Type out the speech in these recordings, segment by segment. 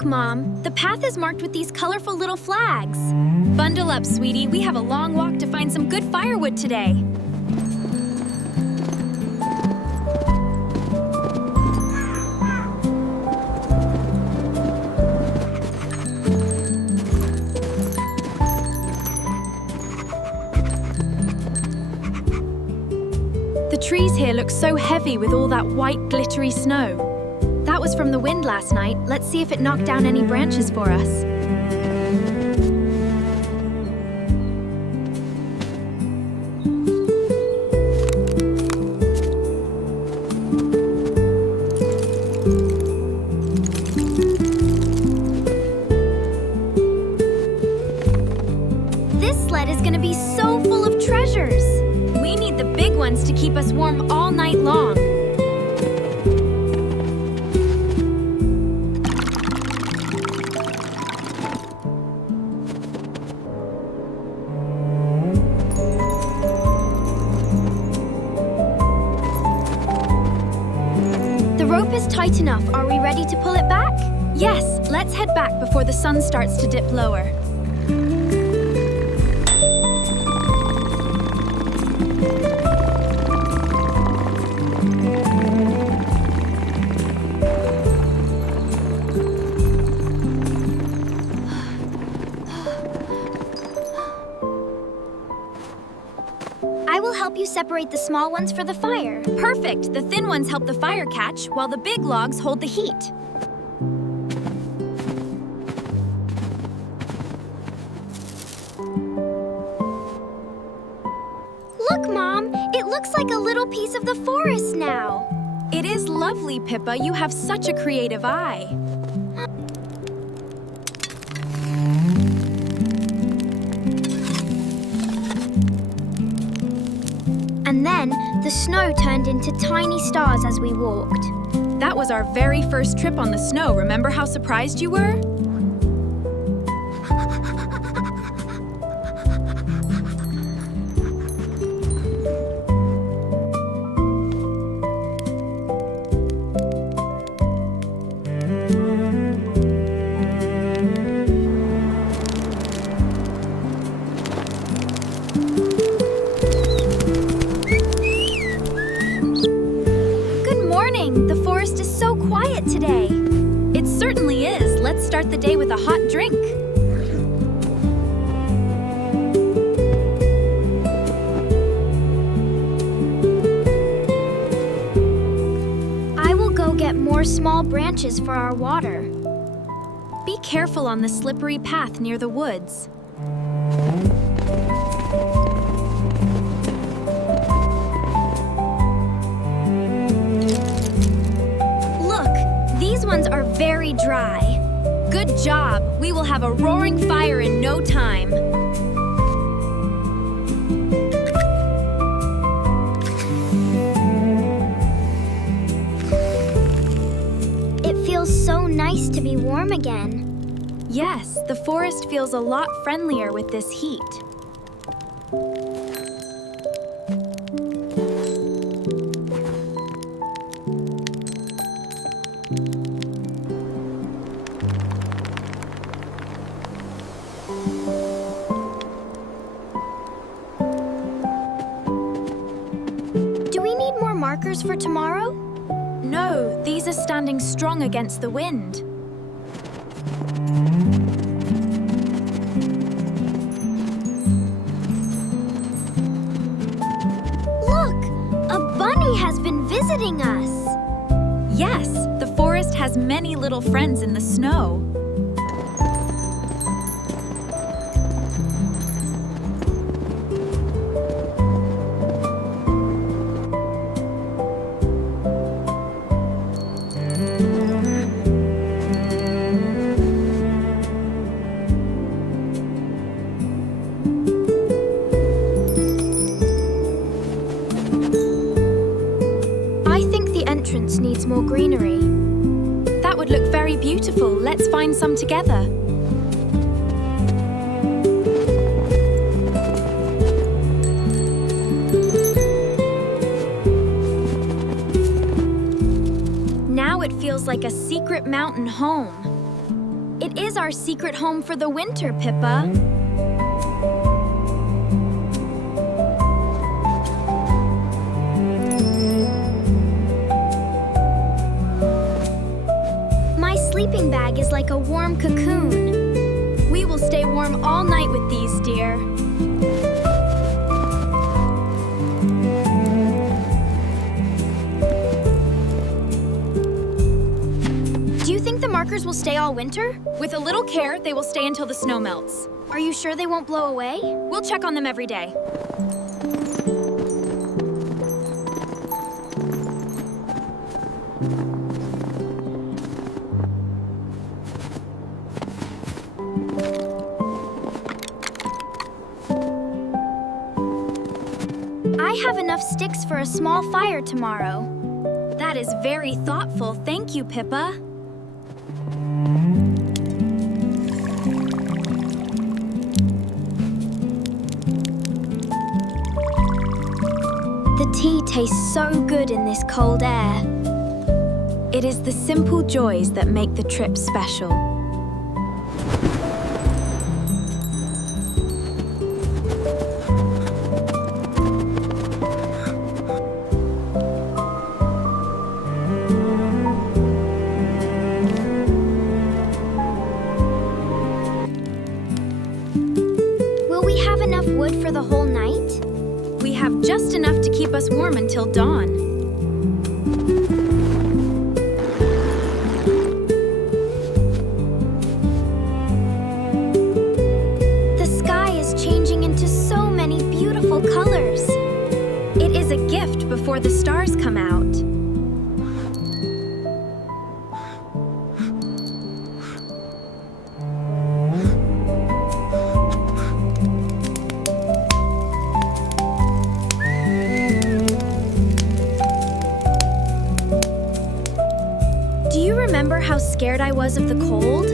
Look, Mom, the path is marked with these colorful little flags. Bundle up, sweetie. We have a long walk to find some good firewood today. The trees here look so heavy with all that white, glittery snow. That was from the wind last night. Let's see if it knocked down any branches for us. This sled is going to be so full of treasures. We need the big ones to keep us warm all night long. The rope is tight enough. Are we ready to pull it back? Yes, let's head back before the sun starts to dip lower. I will help you separate the small ones for the fire. Perfect! The thin ones help the fire catch, while the big logs hold the heat. Look, Mom! It looks like a little piece of the forest now. It is lovely, Pippa. You have such a creative eye. And then, the snow turned into tiny stars as we walked. That was our very first trip on the snow. Remember how surprised you were? The forest is so quiet today. It certainly is. Let's start the day with a hot drink. I will go get more small branches for our water. Be careful on the slippery path near the woods. These ones are very dry. Good job. We will have a roaring fire in no time. It feels so nice to be warm again. Yes, the forest feels a lot friendlier with this heat. Do we need more markers for tomorrow? No, these are standing strong against the wind. Look! A bunny has been visiting us! Yes, the forest has many little friends in the snow. Entrance needs more greenery. That would look very beautiful. Let's find some together. Now it feels like a secret mountain home. It is our secret home for the winter, Pippa. My sleeping bag is like a warm cocoon. We will stay warm all night with these, dear. Do you think the markers will stay all winter? With a little care, they will stay until the snow melts. Are you sure they won't blow away? We'll check on them every day. I have enough sticks for a small fire tomorrow. That is very thoughtful. Thank you, Pippa. The tea tastes so good in this cold air. It is the simple joys that make the trip special. Will we have enough wood for the whole night? We have just enough to keep us warm until dawn. The sky is changing into so many beautiful colors. It is a gift before the stars come out. Remember how scared I was of the cold?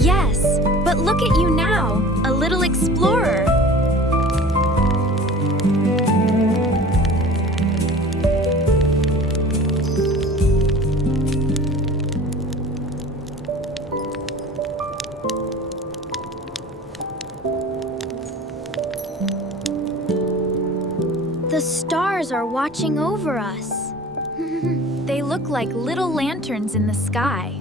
Yes, but look at you now, a little explorer. The stars are watching over us. They look like little lanterns in the sky.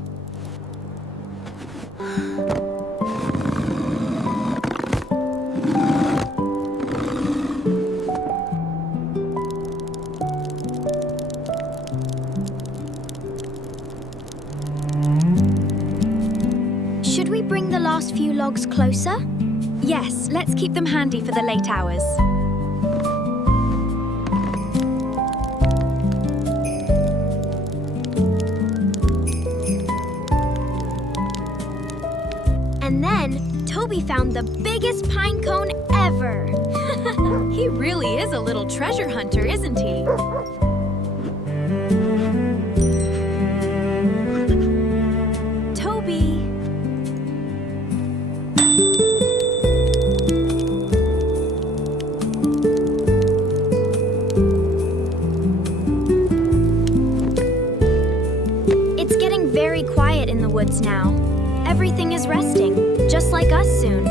Should we bring the last few logs closer? Yes, let's keep them handy for the late hours. And then, Toby found the biggest pine cone ever. He really is a little treasure hunter, isn't he? Toby. It's getting very quiet in the woods now. Everything is resting, just like us soon.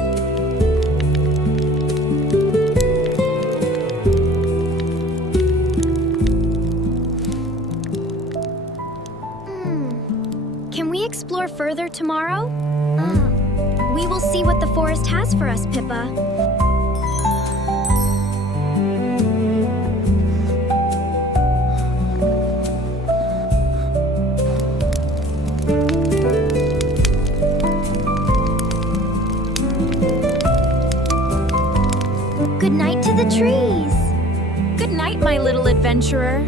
Can we explore further tomorrow? We will see what the forest has for us, Pippa. Good night to the trees. Good night, my little adventurer.